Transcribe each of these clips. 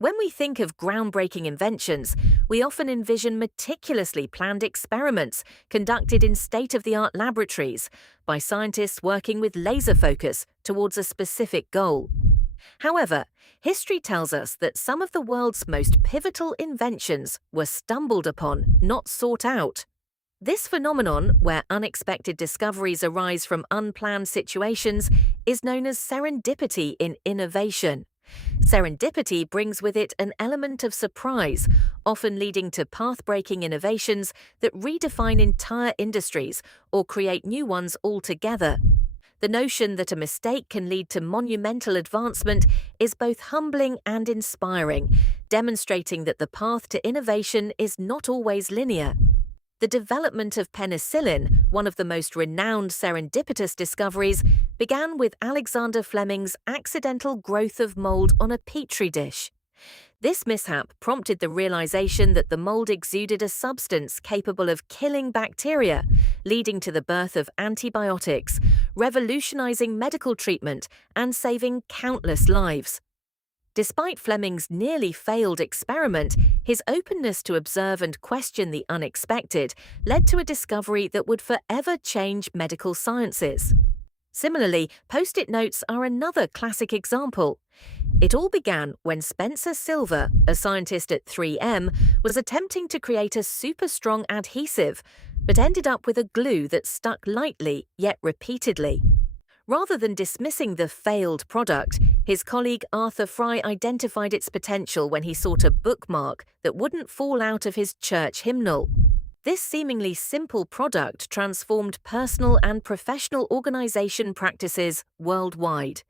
When we think of groundbreaking inventions, we often envision meticulously planned experiments conducted in state-of-the-art laboratories by scientists working with laser focus towards a specific goal. However, history tells us that some of the world's most pivotal inventions were stumbled upon, not sought out. This phenomenon, where unexpected discoveries arise from unplanned situations, is known as serendipity in innovation. Serendipity brings with it an element of surprise, often leading to path-breaking innovations that redefine entire industries or create new ones altogether. The notion that a mistake can lead to monumental advancement is both humbling and inspiring, demonstrating that the path to innovation is not always linear. The development of penicillin, one of the most renowned serendipitous discoveries, began with Alexander Fleming's accidental growth of mold on a petri dish. This mishap prompted the realization that the mold exuded a substance capable of killing bacteria, leading to the birth of antibiotics, revolutionizing medical treatment and saving countless lives. Despite Fleming's nearly failed experiment, his openness to observe and question the unexpected led to a discovery that would forever change medical sciences. Similarly, Post-it notes are another classic example. It all began when Spencer Silver, a scientist at 3M, was attempting to create a super-strong adhesive, but ended up with a glue that stuck lightly yet repeatedly. Rather than dismissing the failed product, his colleague Arthur Fry identified its potential when he sought a bookmark that wouldn't fall out of his church hymnal. This seemingly simple product transformed personal and professional organization practices worldwide.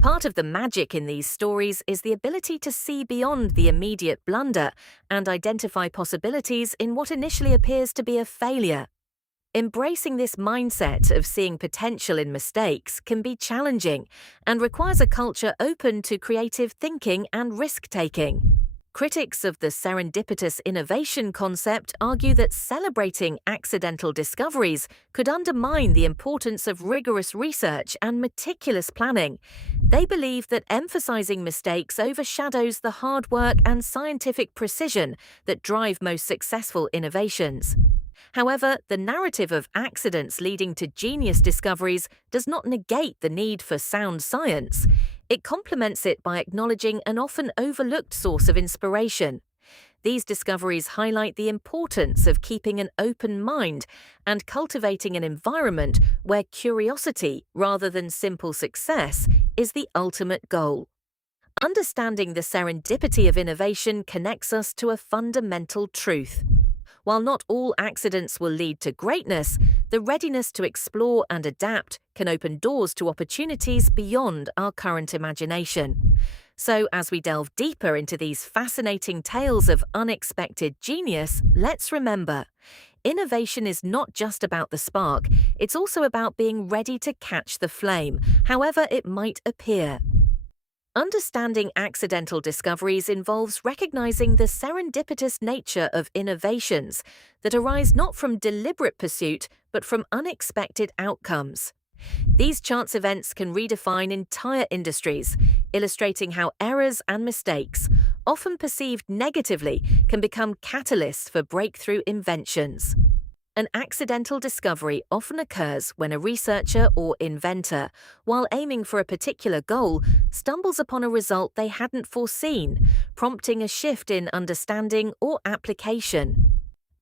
Part of the magic in these stories is the ability to see beyond the immediate blunder and identify possibilities in what initially appears to be a failure. Embracing this mindset of seeing potential in mistakes can be challenging and requires a culture open to creative thinking and risk-taking. Critics of the serendipitous innovation concept argue that celebrating accidental discoveries could undermine the importance of rigorous research and meticulous planning. They believe that emphasizing mistakes overshadows the hard work and scientific precision that drive most successful innovations. However, the narrative of accidents leading to genius discoveries does not negate the need for sound science. It complements it by acknowledging an often overlooked source of inspiration. These discoveries highlight the importance of keeping an open mind and cultivating an environment where curiosity, rather than simple success, is the ultimate goal. Understanding the serendipity of innovation connects us to a fundamental truth. While not all accidents will lead to greatness, the readiness to explore and adapt can open doors to opportunities beyond our current imagination. So, as we delve deeper into these fascinating tales of unexpected genius, let's remember, innovation is not just about the spark, it's also about being ready to catch the flame, however it might appear. Understanding accidental discoveries involves recognizing the serendipitous nature of innovations that arise not from deliberate pursuit but from unexpected outcomes. These chance events can redefine entire industries, illustrating how errors and mistakes, often perceived negatively, can become catalysts for breakthrough inventions. An accidental discovery often occurs when a researcher or inventor, while aiming for a particular goal, stumbles upon a result they hadn't foreseen, prompting a shift in understanding or application.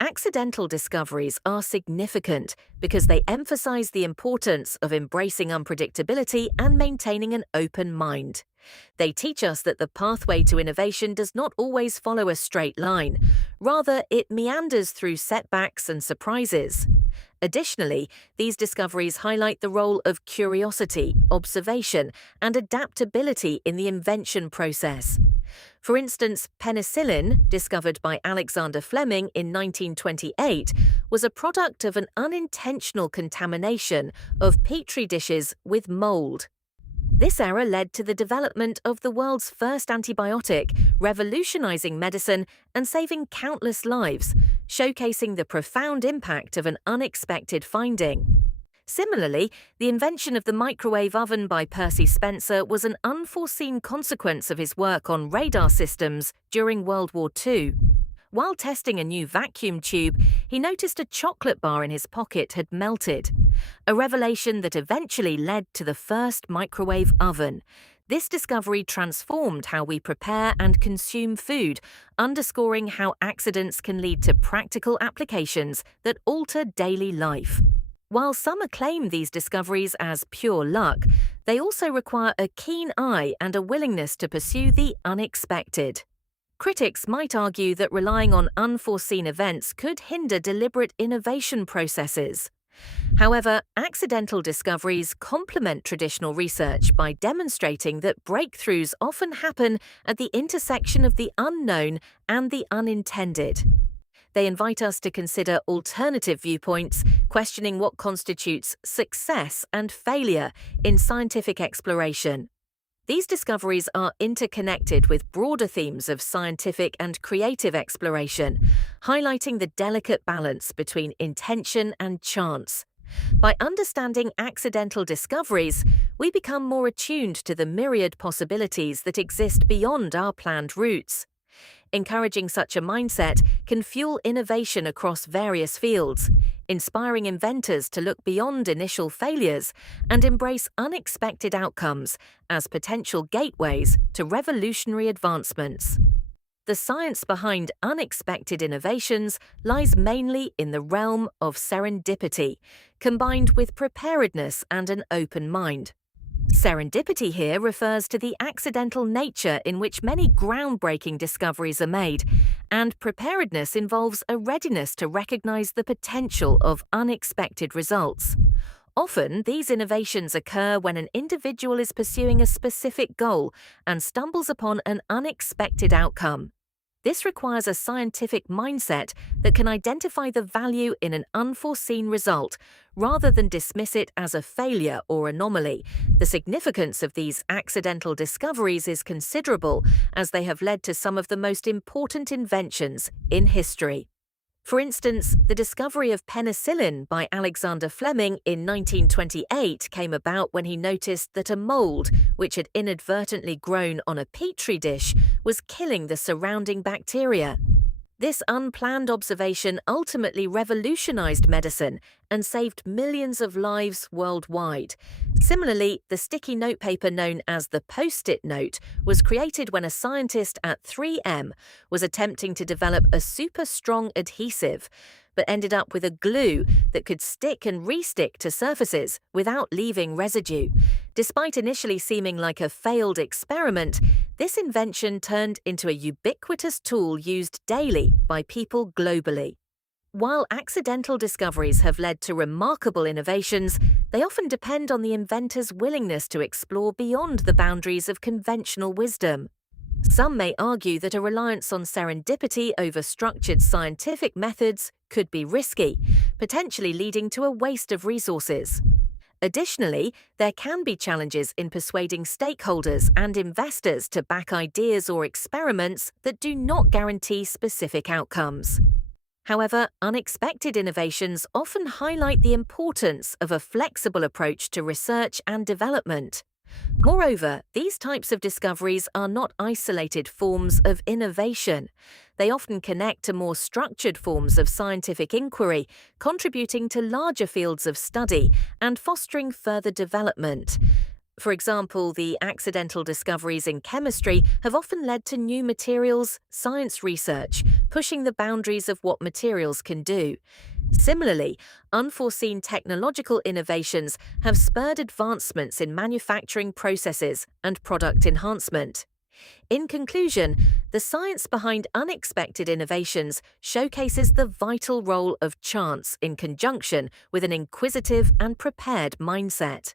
Accidental discoveries are significant because they emphasize the importance of embracing unpredictability and maintaining an open mind. They teach us that the pathway to innovation does not always follow a straight line. Rather, it meanders through setbacks and surprises. Additionally, these discoveries highlight the role of curiosity, observation, and adaptability in the invention process. For instance, penicillin, discovered by Alexander Fleming in 1928, was a product of an unintentional contamination of petri dishes with mold. This error led to the development of the world's first antibiotic, revolutionizing medicine and saving countless lives, showcasing the profound impact of an unexpected finding. Similarly, the invention of the microwave oven by Percy Spencer was an unforeseen consequence of his work on radar systems during World War II. While testing a new vacuum tube, he noticed a chocolate bar in his pocket had melted, a revelation that eventually led to the first microwave oven. This discovery transformed how we prepare and consume food, underscoring how accidents can lead to practical applications that alter daily life. While some acclaim these discoveries as pure luck, they also require a keen eye and a willingness to pursue the unexpected. Critics might argue that relying on unforeseen events could hinder deliberate innovation processes. However, accidental discoveries complement traditional research by demonstrating that breakthroughs often happen at the intersection of the unknown and the unintended. They invite us to consider alternative viewpoints, questioning what constitutes success and failure in scientific exploration. These discoveries are interconnected with broader themes of scientific and creative exploration, highlighting the delicate balance between intention and chance. By understanding accidental discoveries, we become more attuned to the myriad possibilities that exist beyond our planned routes. Encouraging such a mindset can fuel innovation across various fields, inspiring inventors to look beyond initial failures and embrace unexpected outcomes as potential gateways to revolutionary advancements. The science behind unexpected innovations lies mainly in the realm of serendipity, combined with preparedness and an open mind. Serendipity here refers to the accidental nature in which many groundbreaking discoveries are made, and preparedness involves a readiness to recognize the potential of unexpected results. Often, these innovations occur when an individual is pursuing a specific goal and stumbles upon an unexpected outcome. This requires a scientific mindset that can identify the value in an unforeseen result, rather than dismiss it as a failure or anomaly. The significance of these accidental discoveries is considerable, as they have led to some of the most important inventions in history. For instance, the discovery of penicillin by Alexander Fleming in 1928 came about when he noticed that a mold, which had inadvertently grown on a petri dish, was killing the surrounding bacteria. This unplanned observation ultimately revolutionized medicine and saved millions of lives worldwide. Similarly, the sticky notepaper known as the Post-it note was created when a scientist at 3M was attempting to develop a super strong adhesive, but ended up with a glue that could stick and re-stick to surfaces without leaving residue. Despite initially seeming like a failed experiment, this invention turned into a ubiquitous tool used daily by people globally. While accidental discoveries have led to remarkable innovations, they often depend on the inventor's willingness to explore beyond the boundaries of conventional wisdom. Some may argue that a reliance on serendipity over structured scientific methods could be risky, potentially leading to a waste of resources. Additionally, there can be challenges in persuading stakeholders and investors to back ideas or experiments that do not guarantee specific outcomes. However, unexpected innovations often highlight the importance of a flexible approach to research and development. Moreover, these types of discoveries are not isolated forms of innovation. They often connect to more structured forms of scientific inquiry, contributing to larger fields of study and fostering further development. For example, the accidental discoveries in chemistry have often led to new materials science research, pushing the boundaries of what materials can do. Similarly, unforeseen technological innovations have spurred advancements in manufacturing processes and product enhancement. In conclusion, the science behind unexpected innovations showcases the vital role of chance in conjunction with an inquisitive and prepared mindset.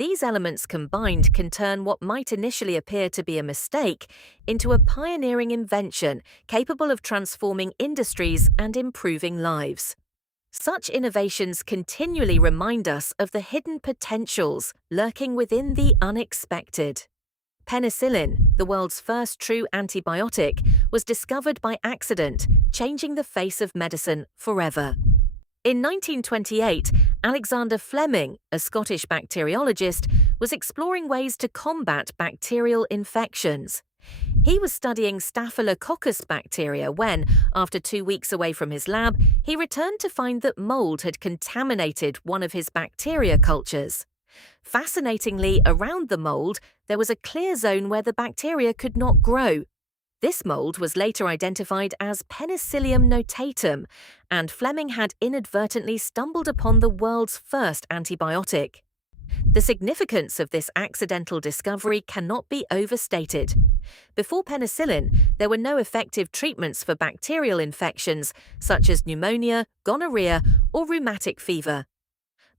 These elements combined can turn what might initially appear to be a mistake into a pioneering invention capable of transforming industries and improving lives. Such innovations continually remind us of the hidden potentials lurking within the unexpected. Penicillin, the world's first true antibiotic, was discovered by accident, changing the face of medicine forever. In 1928, Alexander Fleming, a Scottish bacteriologist, was exploring ways to combat bacterial infections. He was studying Staphylococcus bacteria when, after 2 weeks away from his lab, he returned to find that mold had contaminated one of his bacteria cultures. Fascinatingly, around the mold, there was a clear zone where the bacteria could not grow. This mold was later identified as Penicillium notatum, and Fleming had inadvertently stumbled upon the world's first antibiotic. The significance of this accidental discovery cannot be overstated. Before penicillin, there were no effective treatments for bacterial infections such as pneumonia, gonorrhea, or rheumatic fever.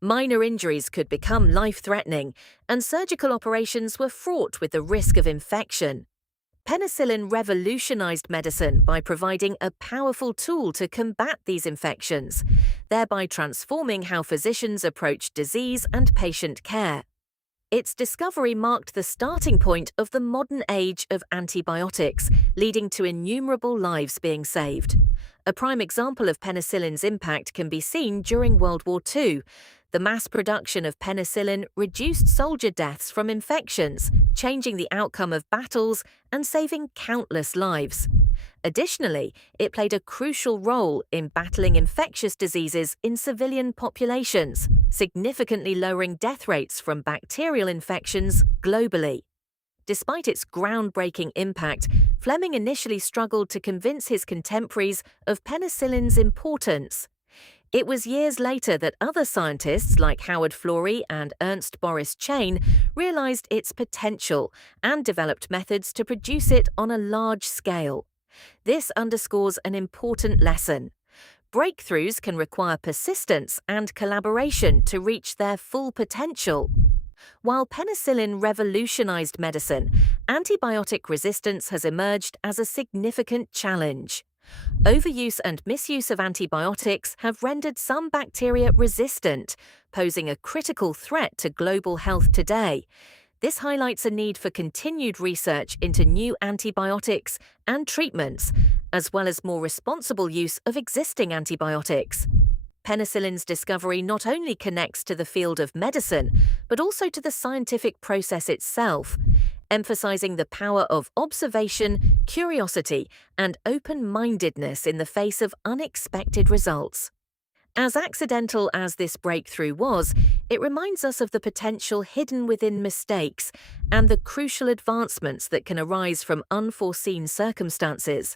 Minor injuries could become life-threatening, and surgical operations were fraught with the risk of infection. Penicillin revolutionized medicine by providing a powerful tool to combat these infections, thereby transforming how physicians approach disease and patient care. Its discovery marked the starting point of the modern age of antibiotics, leading to innumerable lives being saved. A prime example of penicillin's impact can be seen during World War II. The mass production of penicillin reduced soldier deaths from infections, changing the outcome of battles and saving countless lives. Additionally, it played a crucial role in battling infectious diseases in civilian populations, significantly lowering death rates from bacterial infections globally. Despite its groundbreaking impact, Fleming initially struggled to convince his contemporaries of penicillin's importance. It was years later that other scientists like Howard Florey and Ernst Boris Chain realized its potential and developed methods to produce it on a large scale. This underscores an important lesson. Breakthroughs can require persistence and collaboration to reach their full potential. While penicillin revolutionized medicine, antibiotic resistance has emerged as a significant challenge. Overuse and misuse of antibiotics have rendered some bacteria resistant, posing a critical threat to global health today. This highlights a need for continued research into new antibiotics and treatments, as well as more responsible use of existing antibiotics. Penicillin's discovery not only connects to the field of medicine, but also to the scientific process itself, emphasizing the power of observation, curiosity, and open-mindedness in the face of unexpected results. As accidental as this breakthrough was, it reminds us of the potential hidden within mistakes and the crucial advancements that can arise from unforeseen circumstances.